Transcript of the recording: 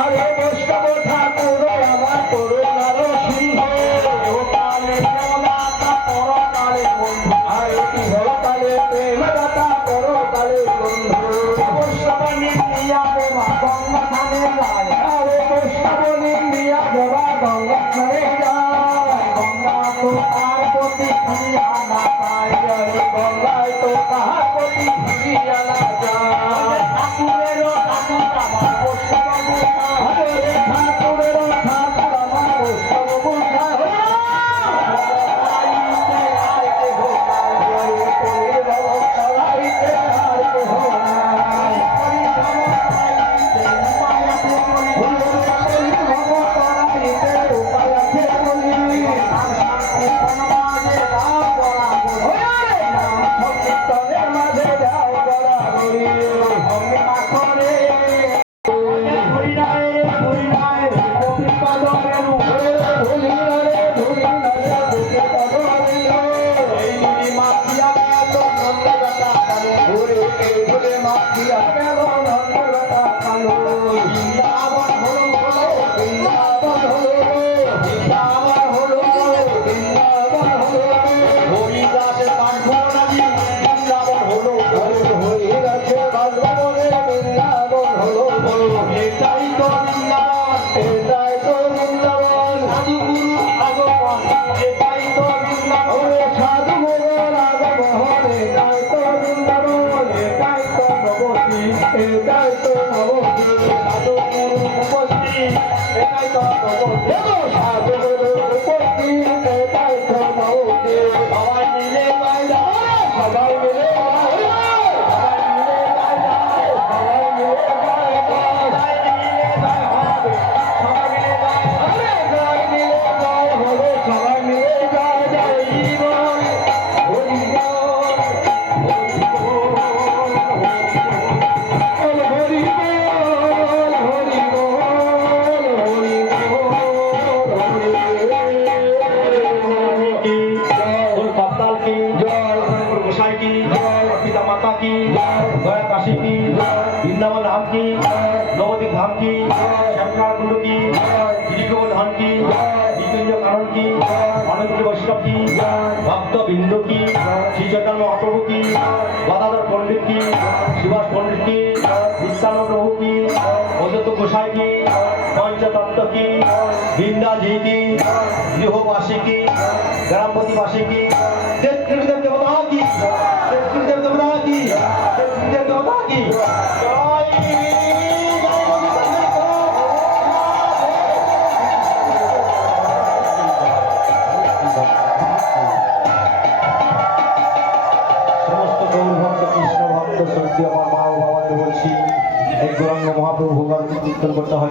আরে বৈষ্ণব ঠাকুর আমার করুণার সিন্ধু কালে দেবদাতা পরকালে বন্ধু আরে ইহকালে প্রেমদাতা পরকালে বন্ধু বৈষ্ণব নিন্দিয়া দেবা গঙ্গা স্নানে যায় আরে বৈষ্ণব নিন্দিয়া দেবা গঙ্গা স্নানে যায় গঙ্গা তো তার প্রতি ফিরিয়া না পায় আরে গঙ্গায় তো তাহার প্রতি ফিরিয়া না যায় ঠাকুরেরও ঠাকুর আমার বৈষ্ণব वृंदावन धाम की नवद्वीप धाम की श्यामकाल कुंड की गिरिगोवर्धन धाम की निकुंज कानन की अनंत वैष्णव की भक्त बिंदु की श्री चैतन्य महाप्रभु की गदाधर पंडित की सुभाष पंडित की नित्यानंद प्रभु की अद्वैत गोसाई की पंचतत्व की वृंदा जी की गृहवासी की ग्रामपति वासी की देवता की देवता की देवता की समस्त गौर भक्त कृष्ण भक्त स्वर्गीय আমার মা ও বাবাকে বলছি এই গৌরাঙ্গ মহাপ্রভু ভগবানকে কীর্তন করতে হয়।